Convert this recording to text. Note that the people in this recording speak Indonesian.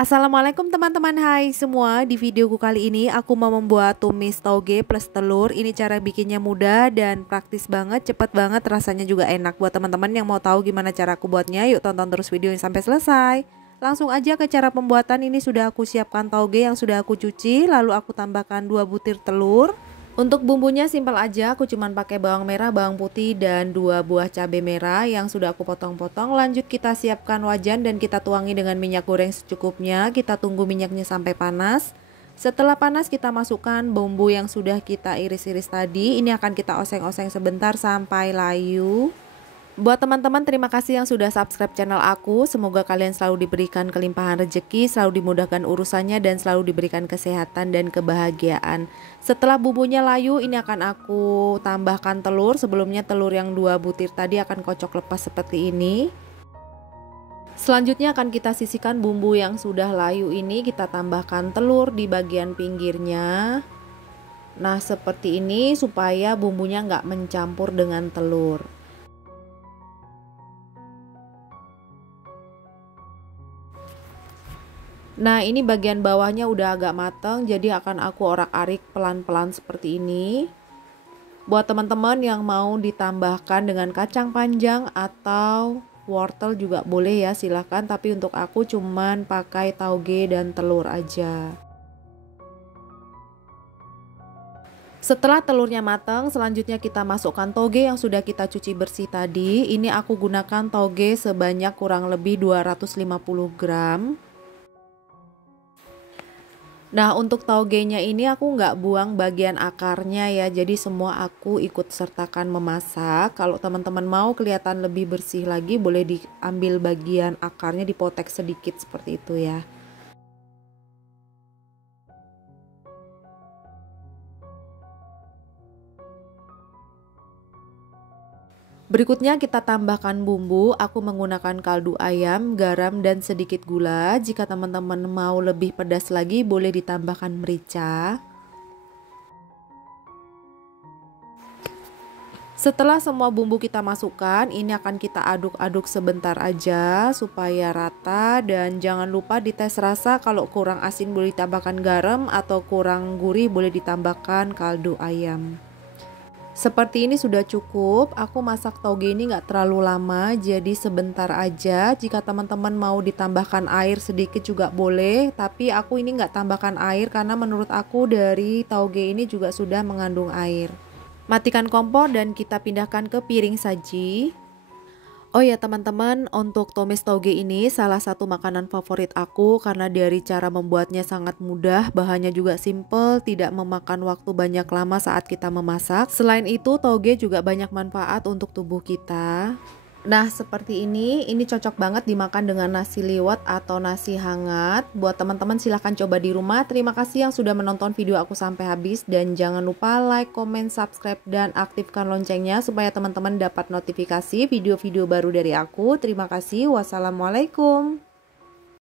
Assalamualaikum teman-teman, hai semua. Di videoku kali ini aku mau membuat tumis tauge plus telur. Ini cara bikinnya mudah dan praktis banget, cepet banget, rasanya juga enak. Buat teman-teman yang mau tahu gimana cara aku buatnya, yuk tonton terus video ini sampai selesai. Langsung aja ke cara pembuatan. Ini sudah aku siapkan tauge yang sudah aku cuci, lalu aku tambahkan 2 butir telur. Untuk bumbunya simpel aja, aku cuman pakai bawang merah, bawang putih, dan 2 buah cabai merah yang sudah aku potong-potong. Lanjut kita siapkan wajan dan kita tuangi dengan minyak goreng secukupnya. Kita tunggu minyaknya sampai panas. Setelah panas kita masukkan bumbu yang sudah kita iris-iris tadi. Ini akan kita oseng-oseng sebentar sampai layu. Buat teman-teman, terima kasih yang sudah subscribe channel aku. Semoga kalian selalu diberikan kelimpahan rezeki, selalu dimudahkan urusannya, dan selalu diberikan kesehatan dan kebahagiaan. Setelah bumbunya layu, ini akan aku tambahkan telur. Sebelumnya telur yang 2 butir tadi akan kocok lepas seperti ini. Selanjutnya akan kita sisihkan bumbu yang sudah layu ini. Kita tambahkan telur di bagian pinggirnya. Nah, seperti ini supaya bumbunya nggak mencampur dengan telur. Nah, ini bagian bawahnya udah agak matang, jadi akan aku orak-arik pelan-pelan seperti ini. Buat teman-teman yang mau ditambahkan dengan kacang panjang atau wortel juga boleh ya, silahkan. Tapi untuk aku cuman pakai tauge dan telur aja. Setelah telurnya matang, selanjutnya kita masukkan tauge yang sudah kita cuci bersih tadi. Ini aku gunakan tauge sebanyak kurang lebih 250 gram. Nah, untuk taugenya ini aku nggak buang bagian akarnya ya, jadi semua aku ikut sertakan memasak. Kalau teman-teman mau kelihatan lebih bersih lagi, boleh diambil bagian akarnya, dipotek sedikit seperti itu ya. Berikutnya kita tambahkan bumbu. Aku menggunakan kaldu ayam, garam, dan sedikit gula. Jika teman-teman mau lebih pedas lagi, boleh ditambahkan merica. Setelah semua bumbu kita masukkan, ini akan kita aduk-aduk sebentar aja supaya rata. Dan jangan lupa dites rasa, kalau kurang asin boleh ditambahkan garam, atau kurang gurih boleh ditambahkan kaldu ayam. Seperti ini sudah cukup. Aku masak tauge ini nggak terlalu lama, jadi sebentar aja. Jika teman-teman mau ditambahkan air sedikit juga boleh, tapi aku ini nggak tambahkan air karena menurut aku dari tauge ini juga sudah mengandung air. Matikan kompor dan kita pindahkan ke piring saji. Oh ya teman-teman, untuk tumis tauge ini salah satu makanan favorit aku karena dari cara membuatnya sangat mudah, bahannya juga simple, tidak memakan waktu banyak lama saat kita memasak. Selain itu, tauge juga banyak manfaat untuk tubuh kita. Nah, seperti ini cocok banget dimakan dengan nasi liwet atau nasi hangat. Buat teman-teman silahkan coba di rumah. Terima kasih yang sudah menonton video aku sampai habis. Dan jangan lupa like, comment, subscribe, dan aktifkan loncengnya supaya teman-teman dapat notifikasi video-video baru dari aku. Terima kasih. Wassalamualaikum.